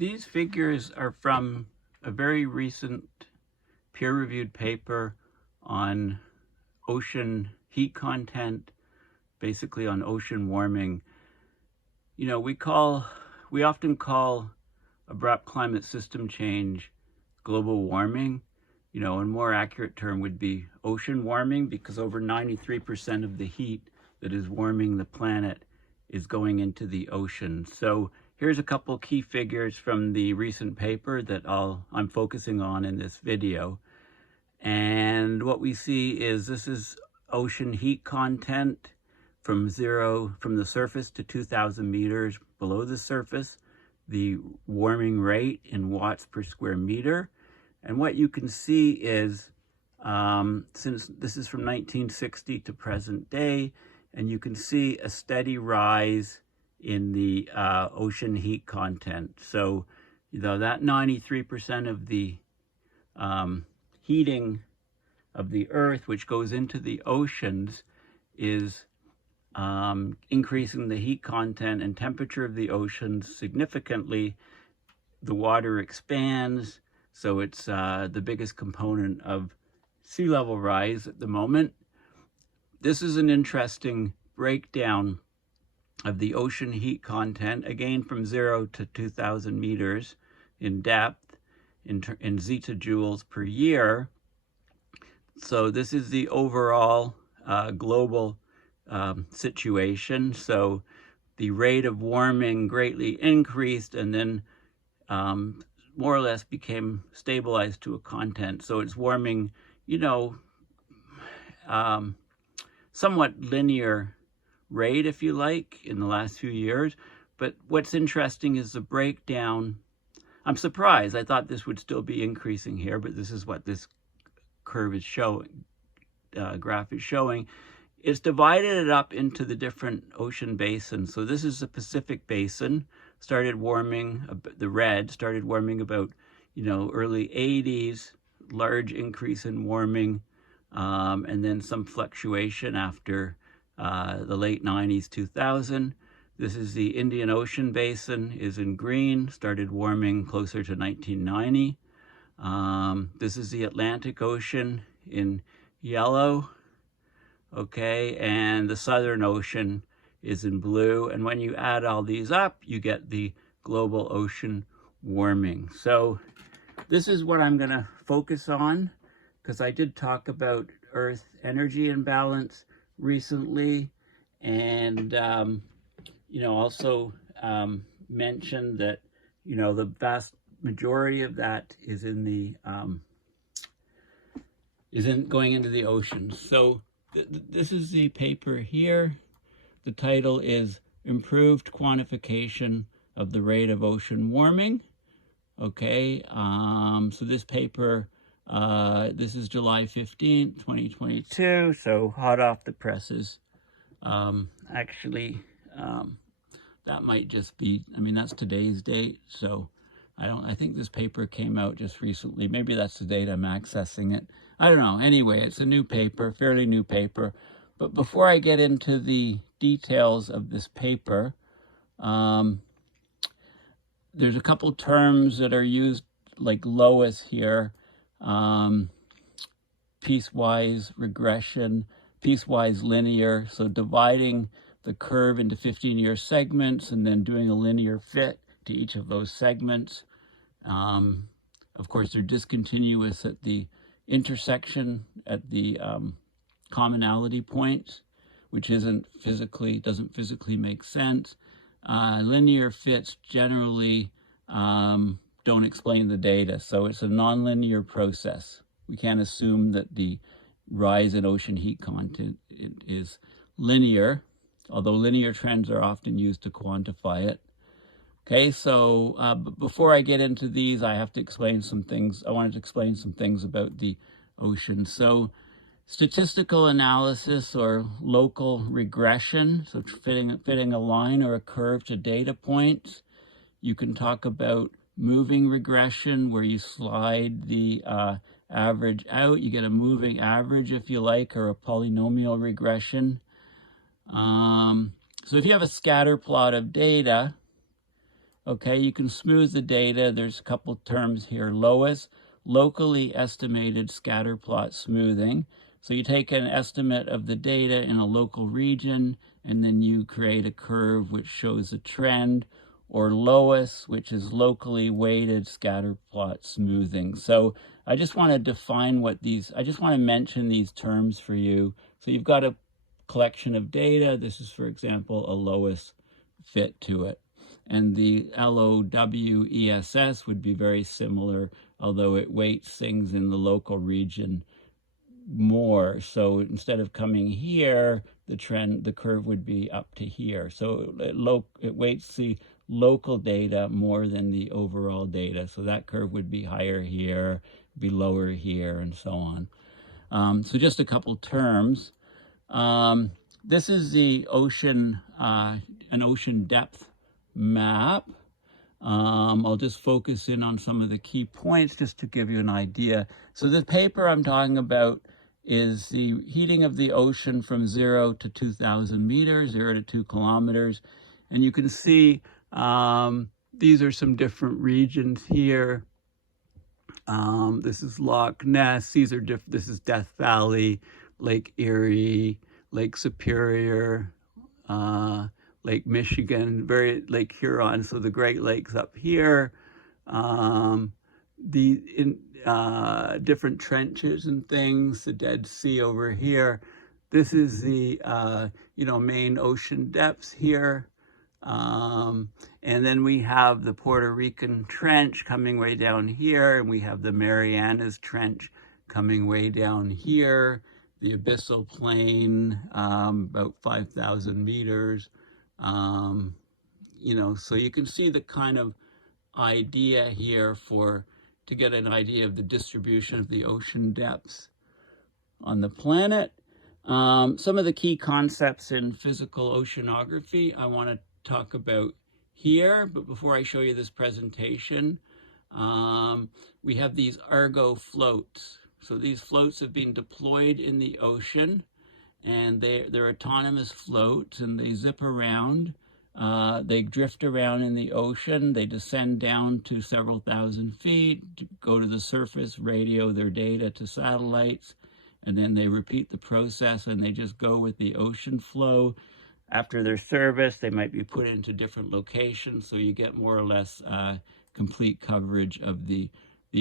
These figures are from a very recent peer-reviewed paper on ocean heat content, basically on ocean warming. You know, we often call abrupt climate system change global warming. You know, a more accurate term would be ocean warming, because over 93% of the heat that is warming the planet is going into the ocean. So here's a couple key figures from the recent paper that I'm focusing on in this video. And what we see is this is ocean heat content from the surface to 2,000 meters below the surface, the warming rate in watts per square meter. And what you can see is, since this is from 1960 to present day, and you can see a steady rise in the ocean heat content. So, you know, that 93% of the heating of the Earth, which goes into the oceans, is increasing the heat content and temperature of the oceans significantly. The water expands, so it's the biggest component of sea level rise at the moment. This is an interesting breakdown of the ocean heat content, again from 0 to 2,000 meters in depth in zetajoules per year. So this is the overall global situation. So the rate of warming greatly increased and then more or less became stabilized to a content. So it's warming, you know, somewhat linear rate, if you like, in the last few years. But what's interesting is the breakdown. I'm surprised. I thought this would still be increasing here, but this is what this curve is showing, graph is showing. It's divided it up into the different ocean basins. So this is the Pacific Basin, started warming, the red started warming about, you know, early 80s, large increase in warming, and then some fluctuation after the late 90s, 2000. This is the Indian Ocean Basin, is in green, started warming closer to 1990. This is the Atlantic Ocean in yellow, okay, and the Southern Ocean is in blue. And when you add all these up, you get the global ocean warming. So this is what I'm going to focus on, because I did talk about Earth energy imbalance recently, and you know, also mentioned that, you know, the vast majority of that is in the going into the ocean. So this is the paper here. The title is Improved Quantification of the Rate of Ocean Warming. Okay, so this paper, this is July 15th, 2022, so hot off the presses. Actually, that might just be, I mean, that's today's date, so I think this paper came out just recently. Maybe that's the date I'm accessing it. I don't know. Anyway, it's a new paper, fairly new paper. But before I get into the details of this paper, there's a couple terms that are used, like Lois here, piecewise regression, piecewise linear, so dividing the curve into 15-year segments and then doing a linear fit to each of those segments. Of course, they're discontinuous at the intersection, at the commonality points, which doesn't physically make sense. Linear fits generally don't explain the data, so it's a nonlinear process. We can't assume that the rise in ocean heat content is linear, although linear trends are often used to quantify it. Okay, so before I get into these, I have to explain some things. I wanted to explain some things about the ocean. So statistical analysis or local regression, so fitting a line or a curve to data points. You can talk about moving regression, where you slide the average out. You get a moving average, if you like, or a polynomial regression. So if you have a scatter plot of data, Okay, you can smooth the data. There's a couple terms here. Locally estimated scatter plot smoothing. So you take an estimate of the data in a local region, and then you create a curve which shows a trend, or LOES, which is locally weighted scatter plot smoothing. So I just want to define what these, I just want to mention these terms for you. So you've got a collection of data. This is, for example, a LOES fit to it. And the LOWESS would be very similar, although it weights things in the local region more. So instead of coming here, the curve would be up to here. So it weights the local data more than the overall data. So that curve would be higher here, be lower here, and so on. So just a couple terms. This is the ocean, an ocean depth map. I'll just focus in on some of the key points just to give you an idea. So the paper I'm talking about is the heating of the ocean from 0 to 2,000 meters, 0 to 2 kilometers. And you can see these are some different regions here. This is Loch Ness. These are different. This is Death Valley, Lake Erie, Lake Superior, Lake Michigan, Lake Huron. So the Great Lakes up here, different trenches and things, the Dead Sea over here. This is the, main ocean depths here. And then we have the Puerto Rican Trench coming way down here, and we have the Marianas Trench coming way down here, the abyssal plain, about 5,000 meters. So you can see the kind of idea here to get an idea of the distribution of the ocean depths on the planet. Some of the key concepts in physical oceanography I want to talk about here, but before I show you this presentation, we have these Argo floats. So these floats have been deployed in the ocean, and they're autonomous floats, and they zip around. They drift around in the ocean. They descend down to several thousand feet, go to the surface, radio their data to satellites, and then they repeat the process, and they just go with the ocean flow. After their service, they might be put into different locations, so you get more or less complete coverage of the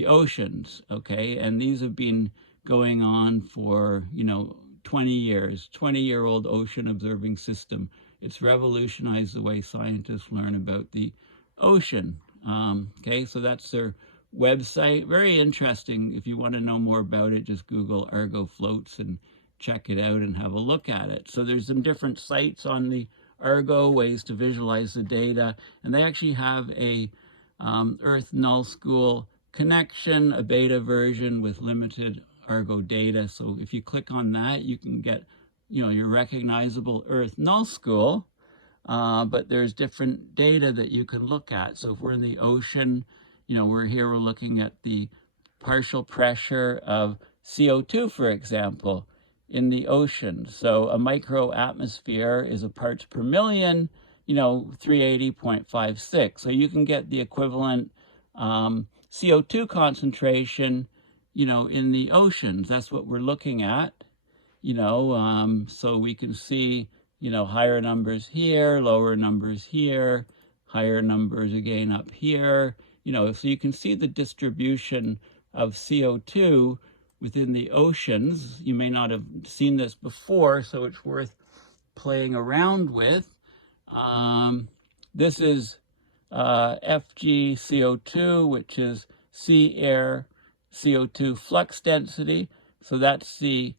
oceans, okay? And these have been going on for, 20 years, 20-year-old ocean observing system. It's revolutionized the way scientists learn about the ocean. Okay, so that's their website. Very interesting. If you want to know more about it, just Google Argo floats and check it out and have a look at it. So there's some different sites on the Argo, ways to visualize the data, and they actually have a Earth Null School connection, a beta version with limited Argo data. So if you click on that, you can get, your recognizable Earth Null School, but there's different data that you can look at. So if we're in the ocean, we're looking at the partial pressure of CO2, for example, in the ocean. So a microatmosphere is a parts per million, 380.56. So you can get the equivalent CO2 concentration, in the oceans. That's what we're looking at, so we can see, higher numbers here, lower numbers here, higher numbers again up here, so you can see the distribution of CO2 within the oceans. You may not have seen this before, so it's worth playing around with. This is FgCO2, which is sea air CO2 flux density. So that's the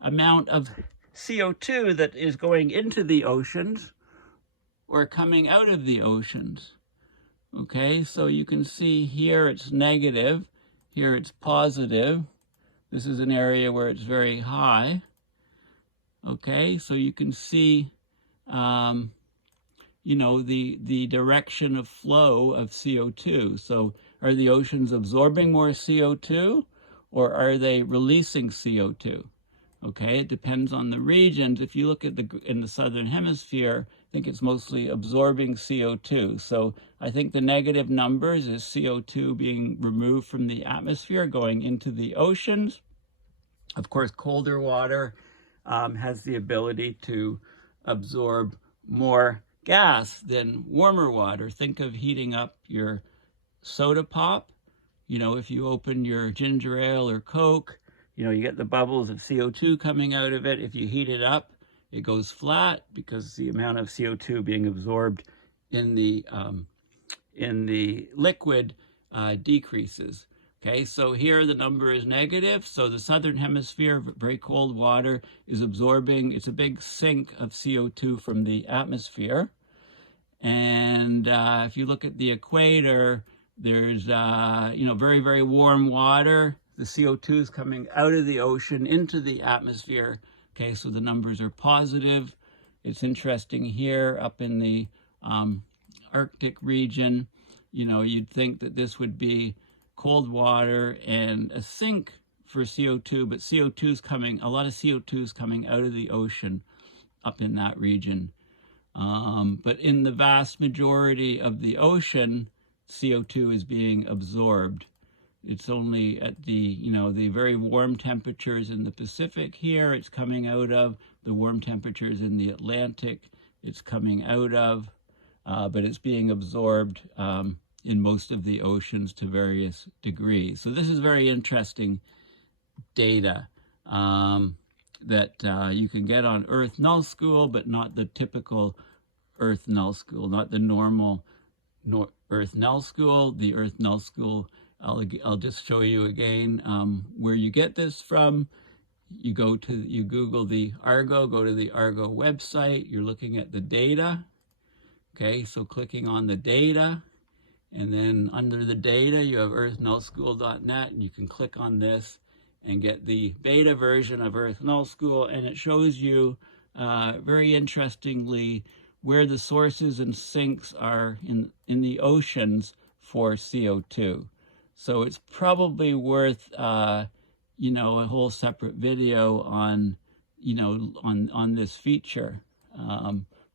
amount of CO2 that is going into the oceans or coming out of the oceans. Okay, so you can see here it's negative, here it's positive. This is an area where it's very high. Okay, so you can see the direction of flow of CO2. So are the oceans absorbing more CO2 or are they releasing CO2? Okay, it depends on the regions. If you look at in the southern hemisphere, I think it's mostly absorbing CO2. So I think the negative numbers is CO2 being removed from the atmosphere, going into the oceans. Of course, colder water has the ability to absorb more gas than warmer water. Think of heating up your soda pop. You know, if you open your ginger ale or Coke, you know, you get the bubbles of CO2 coming out of it. If you heat it up, it goes flat because the amount of CO2 being absorbed in the liquid decreases. Okay, so here the number is negative. So the southern hemisphere, very cold water, is absorbing. It's a big sink of CO2 from the atmosphere. And if you look at the equator, there's, you know, very, very warm water. The CO2 is coming out of the ocean into the atmosphere. Okay, so the numbers are positive. It's interesting here up in the Arctic region, you know, you'd think that this would be cold water and a sink for CO2, but CO2 is coming, a lot of CO2 is coming out of the ocean up in that region. But in the vast majority of the ocean, CO2 is being absorbed. It's only at the, you know, the very warm temperatures in the Pacific here, it's coming out of. The warm temperatures in the Atlantic, it's coming out of. But it's being absorbed in most of the oceans to various degrees. So this is very interesting data that you can get on Earth Null School, but not the typical Earth Null School, not the normal Earth Null School. The Earth Null School, I'll just show you again where you get this from. You Google the Argo, go to the Argo website, you're looking at the data. Okay, so clicking on the data, and then under the data, you have earthnullschool.net, and you can click on this and get the beta version of Earth Null School, and it shows you very interestingly where the sources and sinks are in the oceans for CO2. So it's probably worth, you know, a whole separate video on, you know, on this feature.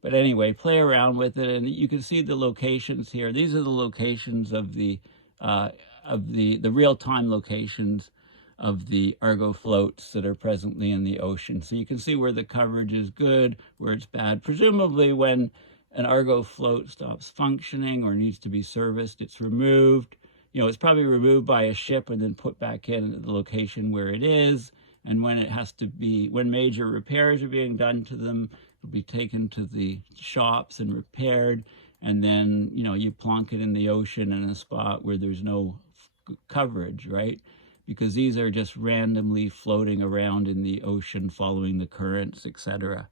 But anyway, play around with it, and you can see the locations here. These are the locations of the real-time locations of the Argo floats that are presently in the ocean. So you can see where the coverage is good, where it's bad. Presumably when an Argo float stops functioning or needs to be serviced, it's removed. You know, it's probably removed by a ship and then put back in at the location where it is. And when it has to be, when major repairs are being done to them, it'll be taken to the shops and repaired. And then, you know, you plonk it in the ocean in a spot where there's no coverage, right? Because these are just randomly floating around in the ocean following the currents, etc.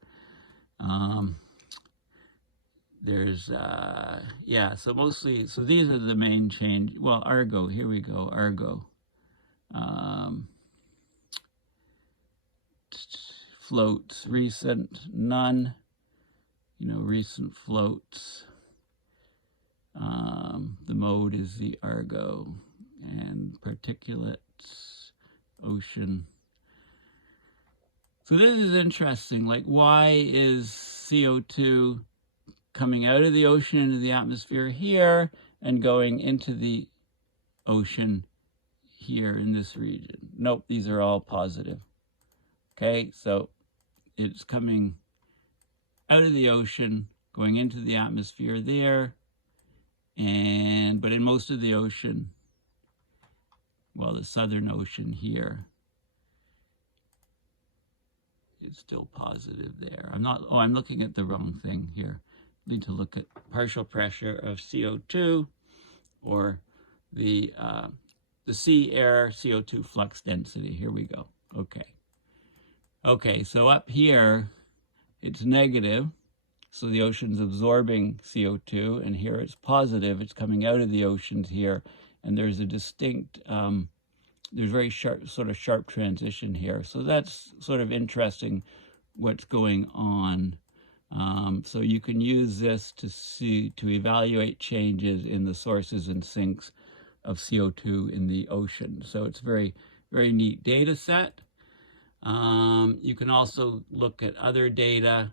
Yeah, so mostly, so these are the main change. Well, Argo, here we go, Argo. Floats, recent, none, you know, recent floats. The mode is the Argo, and particulates, ocean. So this is interesting, like why is CO2 coming out of the ocean into the atmosphere here and going into the ocean here in this region? Nope, these are all positive. Okay, so it's coming out of the ocean, going into the atmosphere there, but in most of the ocean, well, the Southern Ocean here, it's still positive there. I'm looking at the wrong thing here. I need to look at partial pressure of CO2 or the sea air CO2 flux density. Here we go. Okay. Okay, so up here, it's negative. So the ocean's absorbing CO2, and here it's positive. It's coming out of the oceans here, and there's a distinct, there's very sharp, sort of sharp transition here. So that's sort of interesting what's going on. So you can use this to evaluate changes in the sources and sinks of CO2 in the ocean. So it's very, very neat data set. You can also look at other data,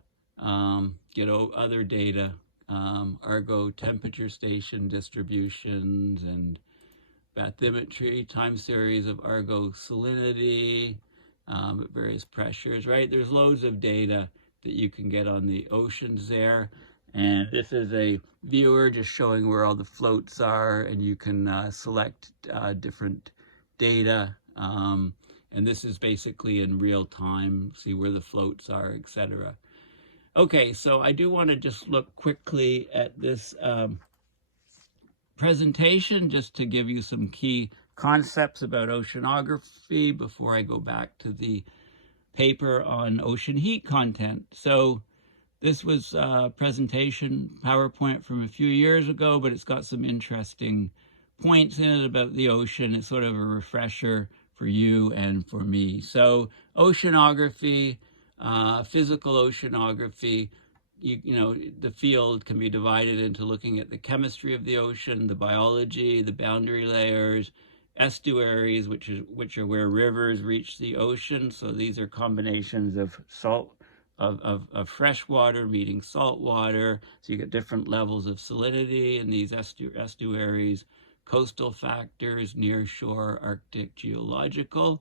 get other data, Argo temperature station distributions and bathymetry, time series of Argo salinity at various pressures, right? There's loads of data that you can get on the oceans there. And this is a viewer just showing where all the floats are, and you can select different data. And this is basically in real time, see where the floats are, etc. Okay, so I do want to just look quickly at this presentation just to give you some key concepts about oceanography before I go back to the paper on ocean heat content. So this was a presentation PowerPoint from a few years ago, but it's got some interesting points in it about the ocean. It's sort of a refresher for you and for me. So oceanography, physical oceanography, you know, the field can be divided into looking at the chemistry of the ocean, the biology, the boundary layers, estuaries, which are where rivers reach the ocean. So these are combinations of salt, of fresh water meeting salt water. So you get different levels of salinity in these estuaries, coastal factors, near shore, Arctic, geological,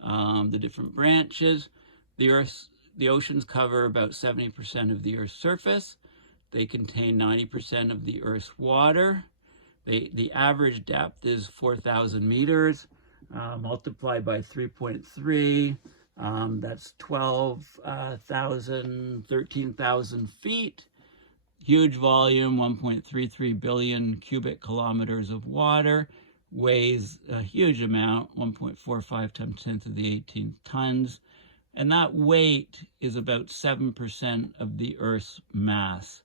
the different branches. The oceans cover about 70% of the Earth's surface. They contain 90% of the Earth's water. The average depth is 4,000 meters, multiplied by 3.3. That's 12,000, 13,000 feet. Huge volume, 1.33 billion cubic kilometers of water. Weighs a huge amount, 1.45 times 10 to the 18th tons. And that weight is about 7% of the Earth's mass.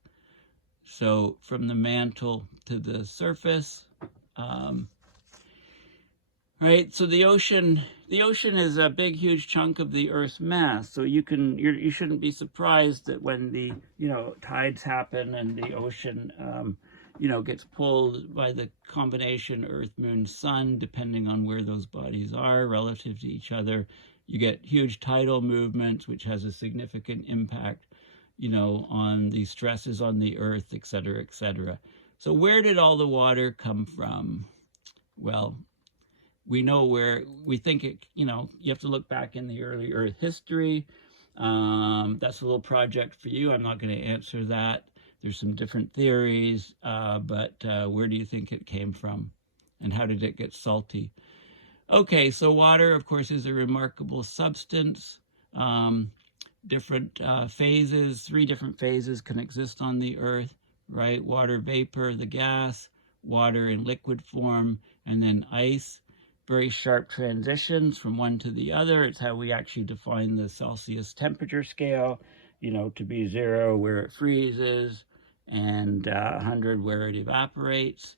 So from the mantle to the surface, right? So the ocean is a big, huge chunk of the Earth's mass. So you shouldn't be surprised that when the tides happen and the ocean gets pulled by the combination Earth, Moon, Sun, depending on where those bodies are relative to each other, you get huge tidal movements, which has a significant impact, on the stresses on the Earth, et cetera, et cetera. So where did all the water come from? Well, we know where we think it, you have to look back in the early Earth history. That's a little project for you. I'm not going to answer that. There's some different theories, but where do you think it came from? And how did it get salty? Okay, so water, of course, is a remarkable substance. Different phases, 3 different phases can exist on the Earth, right? Water vapor, the gas, water in liquid form, and then ice. Very sharp transitions from one to the other. It's how we actually define the Celsius temperature scale, to be 0 where it freezes and 100 where it evaporates.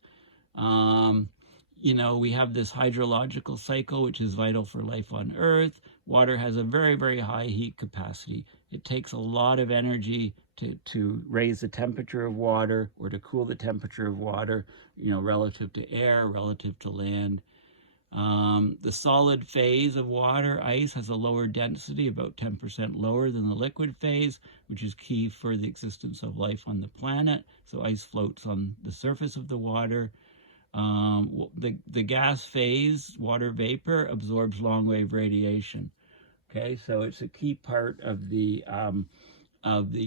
We have this hydrological cycle, which is vital for life on Earth. Water has a very, very high heat capacity. It takes a lot of energy to raise the temperature of water or to cool the temperature of water, relative to air, relative to land. The solid phase of water, ice, has a lower density, about 10% lower than the liquid phase, which is key for the existence of life on the planet. So ice floats on the surface of the water. The gas phase, water vapor, absorbs long-wave radiation. Okay, so it's a key part of the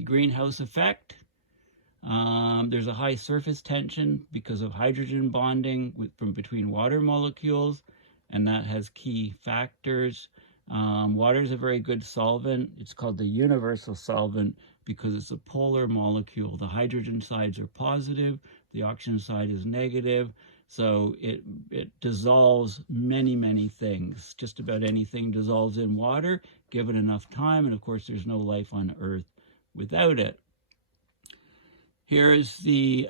greenhouse effect. There's a high surface tension because of hydrogen bonding from between water molecules, and that has key factors. Water is a very good solvent. It's called the universal solvent because it's a polar molecule. The hydrogen sides are positive, the oxygen side is negative. So it dissolves many, many things. Just about anything dissolves in water, given enough time, and of course there's no life on Earth without it. Here is the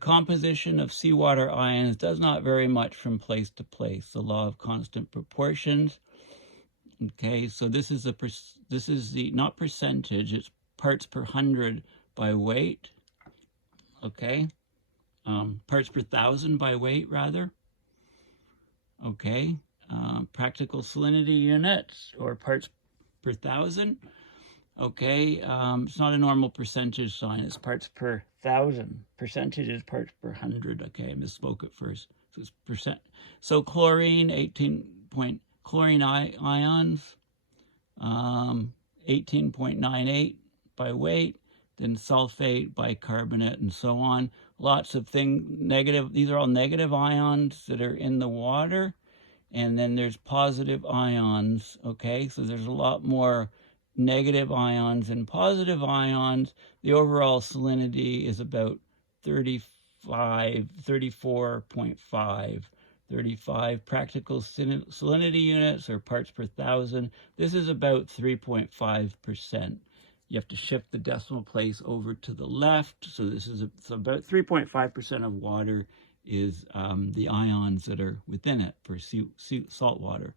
composition of seawater ions. Does not vary much from place to place. The law of constant proportions. Okay, so this is the not percentage, it's parts per 100 by weight. Okay. Parts per 1,000 by weight, rather. Okay, practical salinity units, or parts per thousand. Okay, it's not a normal percentage sign. It's parts per thousand. Percentage is parts per hundred. Okay, I misspoke at first. So it's percent. So chlorine, chlorine ions, 18.98 by weight. Then sulfate, bicarbonate, and so on. Lots of negative. These are all negative ions that are in the water. And then there's positive ions. Okay, so there's a lot more negative ions and positive ions. The overall salinity is about 34.5. 35 practical salinity units, or parts per thousand. This is about 3.5%. You have to shift the decimal place over to the left. So this is about 3.5% of water is the ions that are within it for salt water.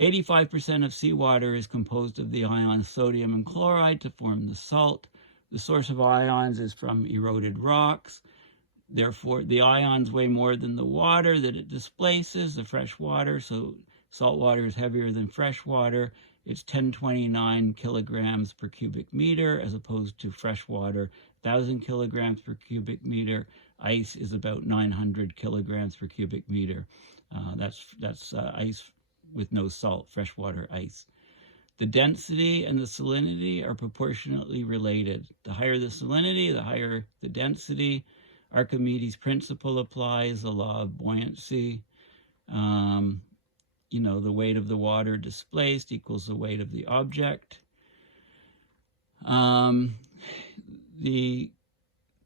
85% of seawater is composed of the ions sodium and chloride to form the salt. The source of ions is from eroded rocks. Therefore, the ions weigh more than the water that it displaces, the fresh water. So salt water is heavier than fresh water. It's 1029 kilograms per cubic meter, as opposed to fresh water, 1,000 kilograms per cubic meter. Ice is about 900 kilograms per cubic meter. That's ice with no salt, freshwater ice. The density and the salinity are proportionately related. The higher the salinity, the higher the density. Archimedes' principle applies, the law of buoyancy. The weight of the water displaced equals the weight of the object.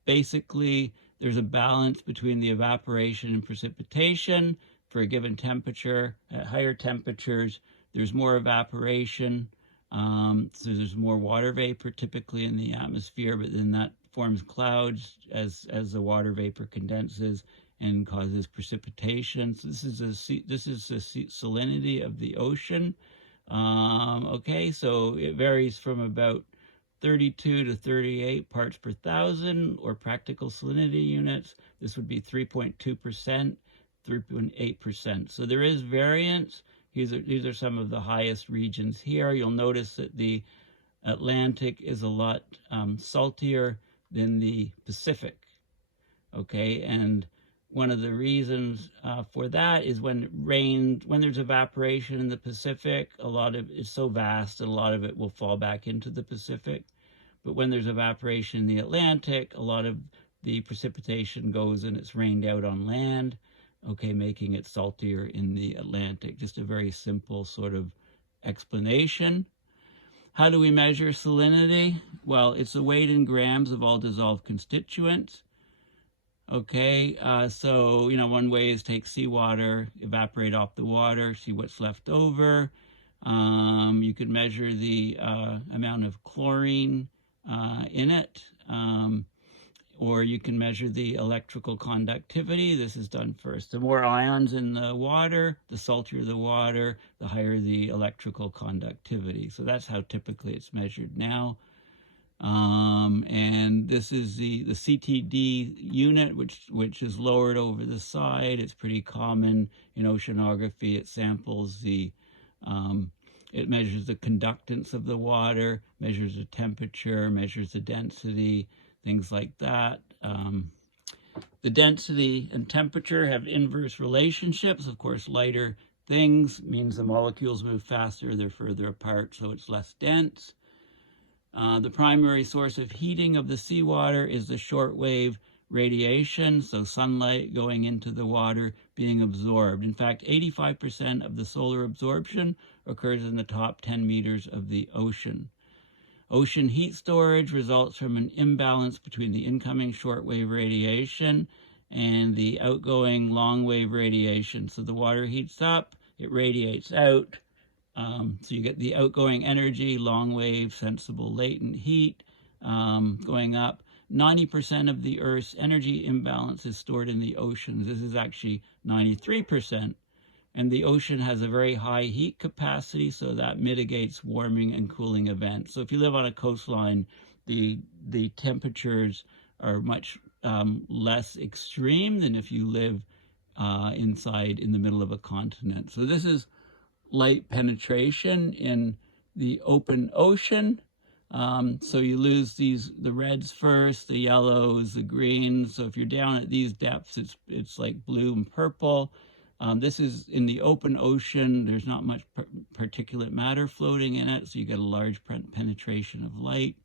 Basically, there's a balance between the evaporation and precipitation for a given temperature. At higher temperatures, there's more evaporation, so there's more water vapor typically in the atmosphere, but then that forms clouds as the water vapor condenses and causes precipitation. So this is the salinity of the ocean. Okay, so it varies from about 32 to 38 parts per thousand, or practical salinity units. This would be 3.2%, 3.8%. So there is variance. These are some of the highest regions here. You'll notice that the Atlantic is a lot saltier than the Pacific. Okay, and one of the reasons for that is when there's evaporation in the Pacific, a lot of it's so vast that a lot of it will fall back into the Pacific. But when there's evaporation in the Atlantic, a lot of the precipitation goes and it's rained out on land, okay, making it saltier in the Atlantic. Just a very simple sort of explanation. How do we measure salinity? Well, it's the weight in grams of all dissolved constituents. Okay, so, one way is take seawater, evaporate off the water, see what's left over. You could measure the amount of chlorine in it, or you can measure the electrical conductivity. This is done first. The more ions in the water, the saltier the water, the higher the electrical conductivity. So that's how typically it's measured now. And this is the CTD unit, which is lowered over the side. It's pretty common in oceanography. It samples it measures the conductance of the water, measures the temperature, measures the density, things like that. The density and temperature have inverse relationships. Of course, lighter things means the molecules move faster, they're further apart, so it's less dense. The primary source of heating of the seawater is the shortwave radiation, so sunlight going into the water being absorbed. In fact, 85% of the solar absorption occurs in the top 10 meters of the ocean. Ocean heat storage results from an imbalance between the incoming shortwave radiation and the outgoing long-wave radiation. So the water heats up, it radiates out. So you get the outgoing energy, long wave, sensible latent heat going up. 90% of the Earth's energy imbalance is stored in the oceans. This is actually 93%. And the ocean has a very high heat capacity, so that mitigates warming and cooling events. So if you live on a coastline, the temperatures are much less extreme than if you live inside in the middle of a continent. So this is light penetration in the open ocean. So you lose the reds first, the yellows, the greens. So if you're down at these depths, it's like blue and purple. This is in the open ocean. There's not much particulate matter floating in it, so you get a large penetration of light.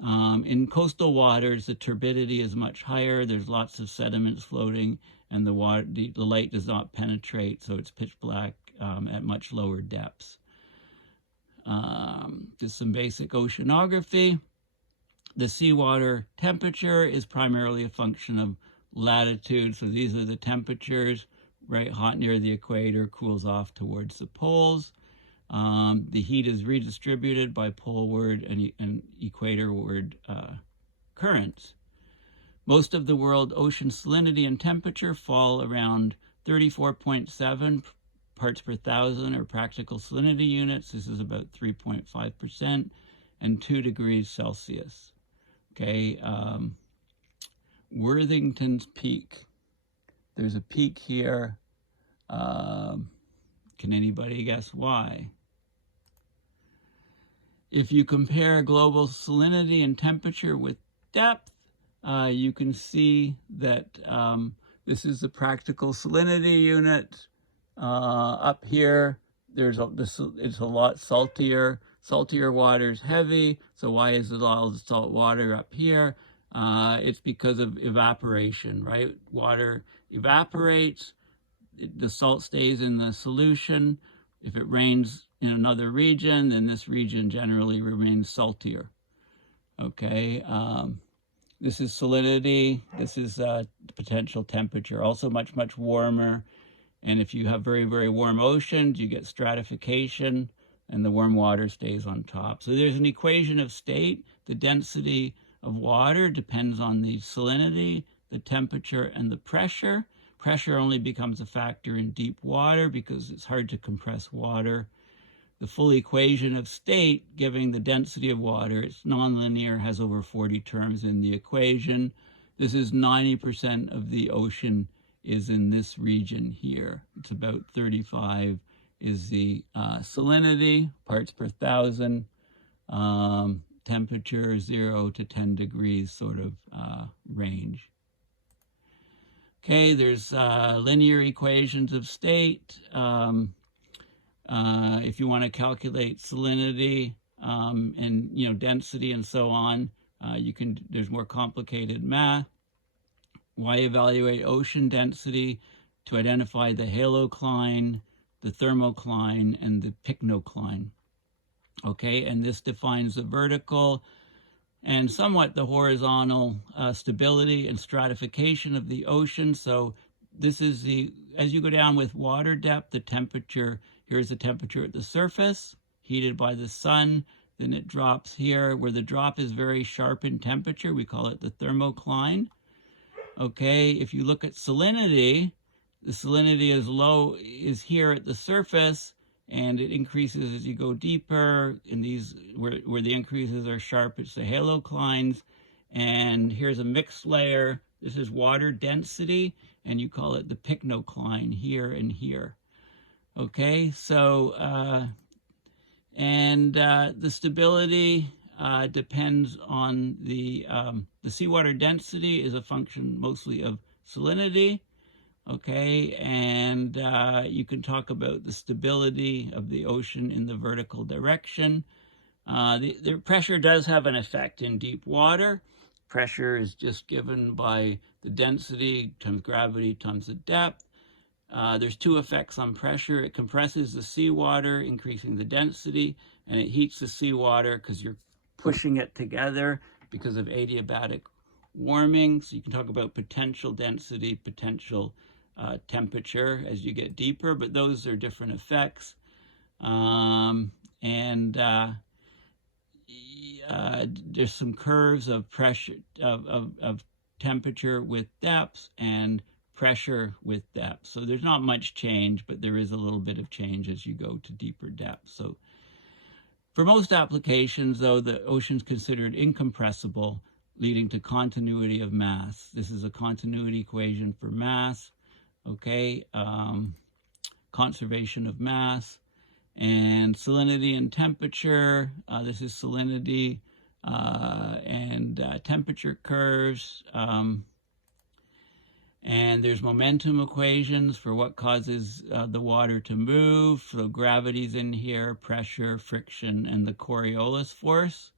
In coastal waters, the turbidity is much higher. There's lots of sediments floating, and the light does not penetrate, so it's pitch black at much lower depths. Just some basic oceanography. The seawater temperature is primarily a function of latitude. So these are the temperatures, right? Hot near the equator, cools off towards the poles. The heat is redistributed by poleward and equatorward currents. Most of the world ocean salinity and temperature fall around 34.7 parts per thousand or practical salinity units. This is about 3.5% and 2 degrees Celsius. Okay, Worthington's Peak. There's a peak here. Can anybody guess why? If you compare global salinity and temperature with depth, you can see that this is the practical salinity unit. Up here, it's a lot saltier. Saltier water is heavy. So why is it all the salt water up here? It's because of evaporation, right? Water evaporates. The salt stays in the solution. If it rains in another region, then this region generally remains saltier. Okay. This is salinity. This is potential temperature. Also much, much warmer. And if you have very, very warm oceans, you get stratification and the warm water stays on top. So there's an equation of state. The density of water depends on the salinity, the temperature, and the pressure. Pressure only becomes a factor in deep water because it's hard to compress water. The full equation of state, giving the density of water, it's nonlinear, has over 40 terms in the equation. This is 90% of the ocean is in this region here. It's about 35 is the salinity, parts per thousand, temperature 0 to 10 degrees sort of range. Okay, there's linear equations of state. If you want to calculate salinity and density and so on, there's more complicated math. Why evaluate ocean density? To identify the halocline, the thermocline, and the pycnocline. Okay, and this defines the vertical and somewhat the horizontal stability and stratification of the ocean. So this is as you go down with water depth, the temperature, here's the temperature at the surface, heated by the sun. Then it drops here, where the drop is very sharp in temperature. We call it the thermocline. Okay, if you look at salinity, the salinity is here at the surface, and it increases as you go deeper. In these, where the increases are sharp, it's the haloclines. And here's a mixed layer. This is water density, and you call it the pycnocline here and here. Okay, so, the stability depends on the seawater density is a function mostly of salinity. Okay, and you can talk about the stability of the ocean in the vertical direction. The pressure does have an effect in deep water. Pressure is just given by the density times gravity times the depth. There's two effects on pressure. It compresses the seawater, increasing the density, and it heats the seawater because you're pushing it together because of adiabatic warming. So you can talk about potential density, potential temperature as you get deeper, but those are different effects. There's some curves of pressure, of temperature with depth and pressure with depth. So there's not much change, but there is a little bit of change as you go to deeper depth. So for most applications, though, the ocean's considered incompressible, leading to continuity of mass. This is a continuity equation for mass, okay? Conservation of mass. And salinity and temperature, this is salinity and temperature curves. And there's momentum equations for what causes the water to move. So gravity's in here, pressure, friction, and the Coriolis force.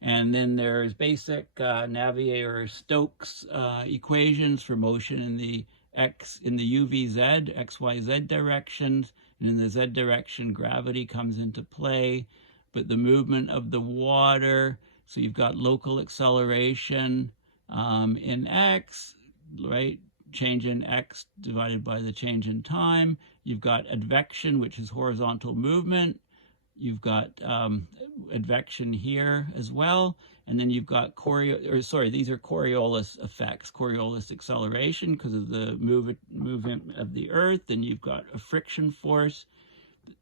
And then there's basic Navier-Stokes equations for motion in the UVZ, XYZ directions. And in the Z direction, gravity comes into play. But the movement of the water, so you've got local acceleration in X, right? Change in X divided by the change in time. You've got advection, which is horizontal movement. You've got advection here as well. And then you've got these are Coriolis effects, Coriolis acceleration because of the movement of the Earth. And you've got a friction force.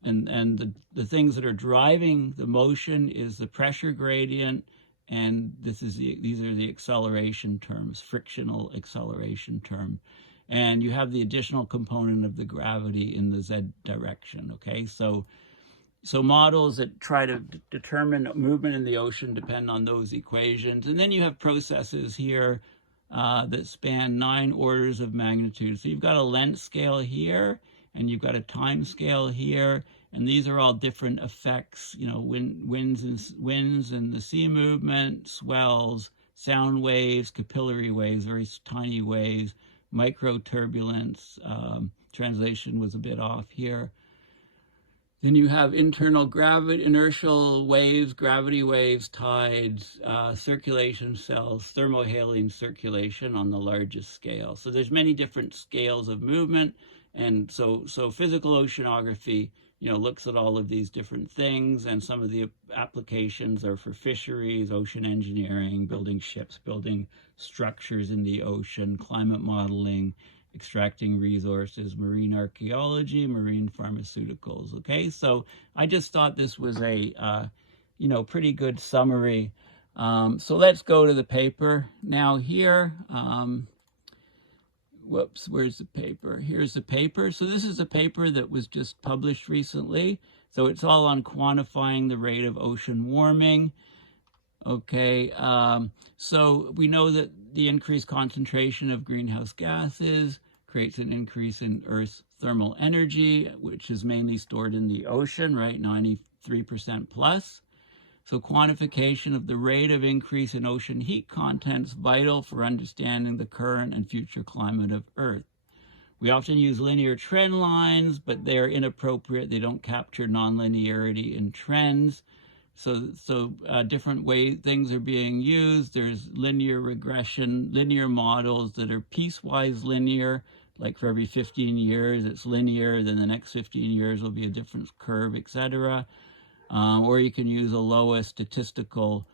And the things that are driving the motion is the pressure gradient. And these are the acceleration terms, frictional acceleration term. And you have the additional component of the gravity in the Z direction, okay? So models that try to determine movement in the ocean depend on those equations. And then you have processes here that span 9 orders of magnitude. So you've got a length scale here, and you've got a time scale here. And these are all different effects, you know, winds and the sea movement, swells, sound waves, capillary waves, very tiny waves, micro turbulence. Translation was a bit off here. Then you have internal gravity, inertial waves, gravity waves, tides, circulation cells, thermohaline circulation on the largest scale. So there's many different scales of movement. And so physical oceanography, you know, looks at all of these different things, and some of the applications are for fisheries, ocean engineering, building ships, building structures in the ocean, climate modeling, extracting resources, marine archaeology, marine pharmaceuticals. Okay, so I just thought this was a, you know, pretty good summary. So let's go to the paper now here. Whoops, where's the paper? Here's the paper. So this is a paper that was just published recently. So it's all on quantifying the rate of ocean warming. Okay, so we know that the increased concentration of greenhouse gases creates an increase in Earth's thermal energy, which is mainly stored in the ocean, right? 93% plus. So quantification of the rate of increase in ocean heat content is vital for understanding the current and future climate of Earth. We often use linear trend lines, but they're inappropriate. They don't capture nonlinearity in trends. So different things are being used. There's linear regression, linear models that are piecewise linear, like for every 15 years it's linear, then the next 15 years will be a different curve, etc. Or you can use a lowest statistical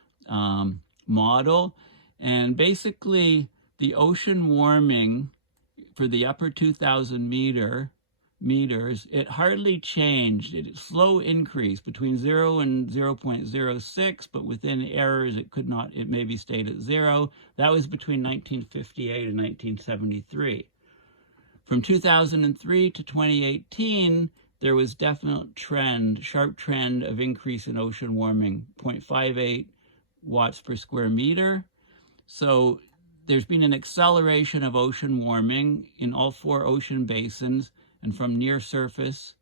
model. And basically, the ocean warming for the upper 2,000 meters, it hardly changed. It slow increase between 0 and 0.06, but within errors, it maybe stayed at 0. That was between 1958 and 1973. From 2003 to 2018, there was definite sharp trend of increase in ocean warming, 0.58 watts per square meter. So there's been an acceleration of ocean warming in all 4 ocean basins, and from near surface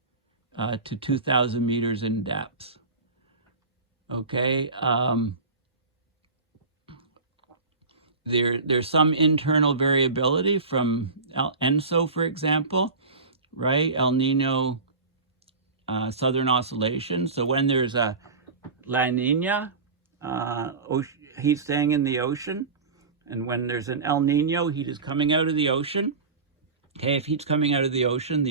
to 2,000 meters in depth. Okay. There's some internal variability from ENSO, for example, right? El Nino southern oscillation. So when there's a La Nina, heat staying in the ocean, and when there's an El Nino, heat is coming out of the ocean. Okay, if heat's coming out of the ocean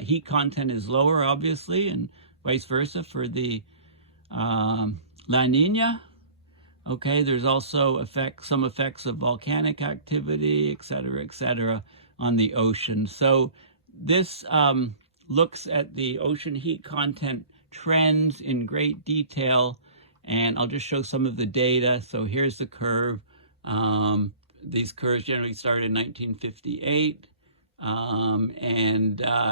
heat content is lower, obviously, and vice versa for the La Nina. Okay, there's also some effects of volcanic activity, et cetera, on the ocean. So this looks at the ocean heat content trends in great detail, and I'll just show some of the data. So here's the curve. These curves generally started in 1958.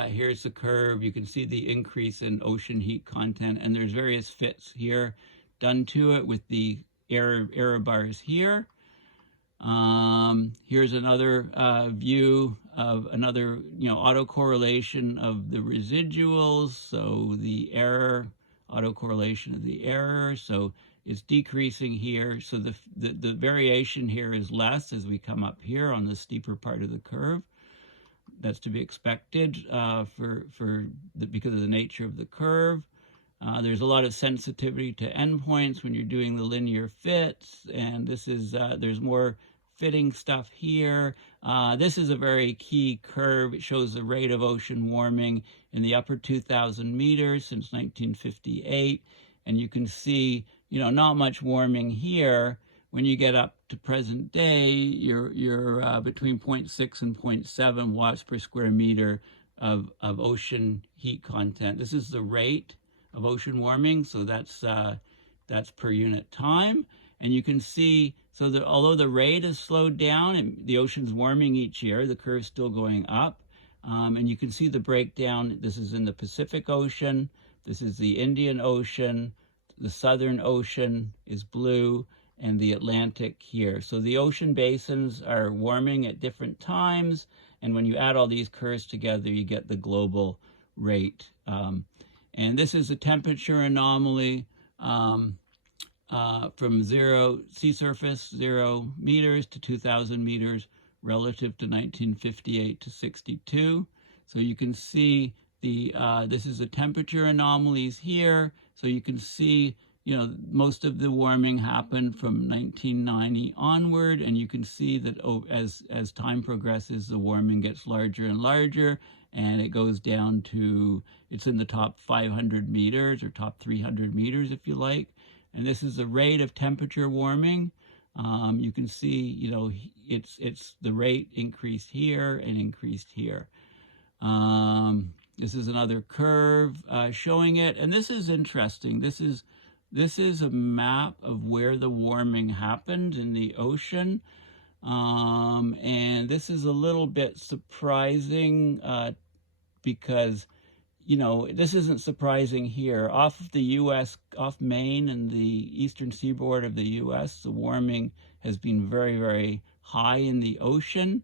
Here's the curve. You can see the increase in ocean heat content, and there's various fits here done to it with the error bars here. Here's another view of another, autocorrelation of the residuals. So the error, autocorrelation of the error. So it's decreasing here. So the variation here is less as we come up here on the steeper part of the curve. That's to be expected because of the nature of the curve. There's a lot of sensitivity to endpoints when you're doing the linear fits, and this is there's more fitting stuff here. This is a very key curve. It shows the rate of ocean warming in the upper 2,000 meters since 1958, and you can see, not much warming here. When you get up to present day, you're between 0.6 and 0.7 watts per square meter of ocean heat content. This is the rate of ocean warming, so that's per unit time. And you can see, so that although the rate is slowed down and the ocean's warming each year, the curve's still going up. And you can see the breakdown. This is in the Pacific Ocean. This is the Indian Ocean. The Southern Ocean is blue, and the Atlantic here. So the ocean basins are warming at different times, and when you add all these curves together, you get the global rate. And this is a temperature anomaly from sea surface, 0 meters to 2,000 meters relative to 1958 to 62. So you can see this is the temperature anomalies here. So you can see, most of the warming happened from 1990 onward, and you can see that as time progresses, the warming gets larger and larger, and it goes down to, it's in the top 500 meters or top 300 meters, if you like. And this is the rate of temperature warming. You can see, it's the rate increased here and increased here. This is another curve showing it, and this is interesting. This is a map of where the warming happened in the ocean. And this is a little bit surprising because, this isn't surprising here. Off the U.S., off Maine and the eastern seaboard of the U.S., the warming has been very, very high in the ocean.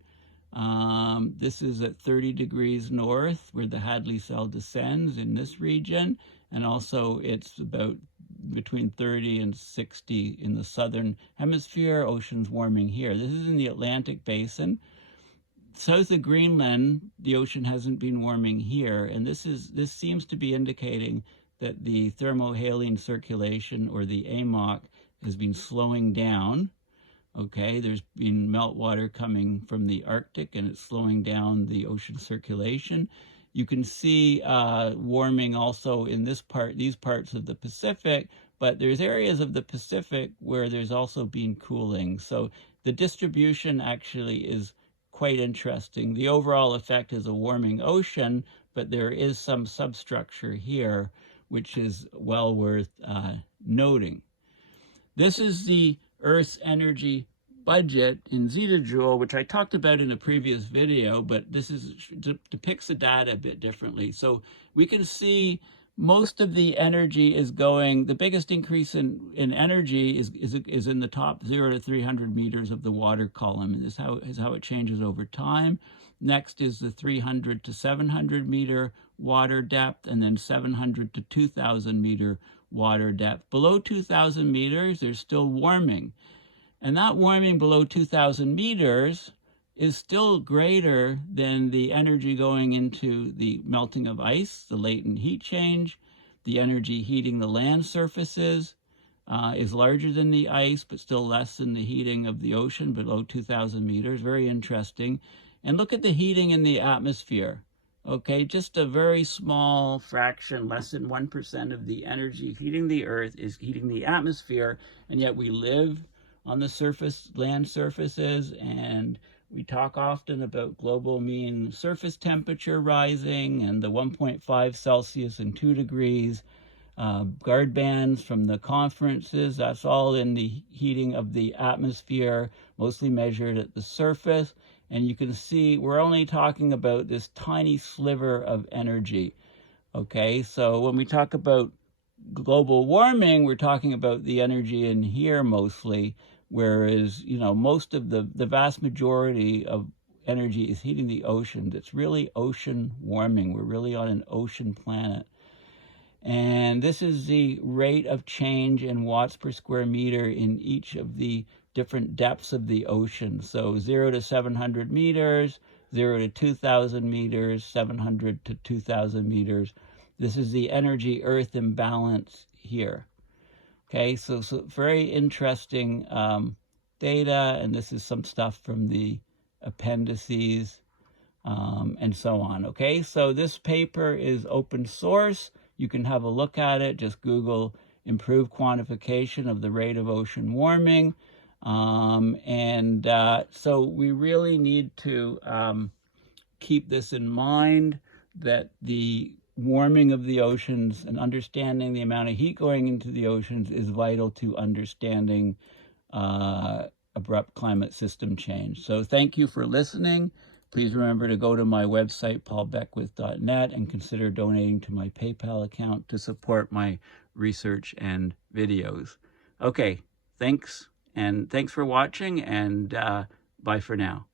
This is at 30 degrees north where the Hadley cell descends in this region. And also it's about between 30 and 60 in the southern hemisphere. Ocean's warming here. This is in the Atlantic basin. South of Greenland, the ocean hasn't been warming here, and this seems to be indicating that the thermohaline circulation, or the AMOC, has been slowing down. Okay, there's been meltwater coming from the Arctic, and it's slowing down the ocean circulation. You can see warming also in these parts of the Pacific, but there's areas of the Pacific where there's also been cooling. So the distribution actually is quite interesting. The overall effect is a warming ocean, but there is some substructure here, which is well worth noting. This is the Earth's energy budget in zettajoule, which I talked about in a previous video, but this depicts the data a bit differently. So we can see most of the energy is going, the biggest increase in energy is in the top 0 to 300 meters of the water column. And this is how it changes over time. Next is the 300 to 700 meter water depth, and then 700 to 2,000 meter water depth. Below 2,000 meters, there's still warming. And that warming below 2,000 meters is still greater than the energy going into the melting of ice, the latent heat change. The energy heating the land surfaces is larger than the ice, but still less than the heating of the ocean below 2,000 meters. Very interesting. And look at the heating in the atmosphere. Okay, just a very small fraction, less than 1% of the energy heating the Earth is heating the atmosphere, and yet we live on the land surfaces, and we talk often about global mean surface temperature rising and the 1.5 Celsius and 2 degrees guard bands from the conferences. That's all in the heating of the atmosphere, mostly measured at the surface. And you can see we're only talking about this tiny sliver of energy. Okay, so when we talk about global warming, we're talking about the energy in here mostly, whereas, you know, most of the vast majority of energy is heating the oceans. It's really ocean warming. We're really on an ocean planet. And this is the rate of change in watts per square meter in each of the different depths of the ocean. So 0 to 700 meters, 0 to 2,000 meters, 700 to 2,000 meters. This is the energy Earth imbalance here. Okay, so very interesting data, and this is some stuff from the appendices and so on. Okay, so this paper is open source. You can have a look at it. Just Google improved quantification of the rate of ocean warming. So we really need to keep this in mind, that the warming of the oceans and understanding the amount of heat going into the oceans is vital to understanding abrupt climate system change. So thank you for listening. Please remember to go to my website, paulbeckwith.net, and consider donating to my PayPal account to support my research and videos. Okay, thanks for watching, and bye for now.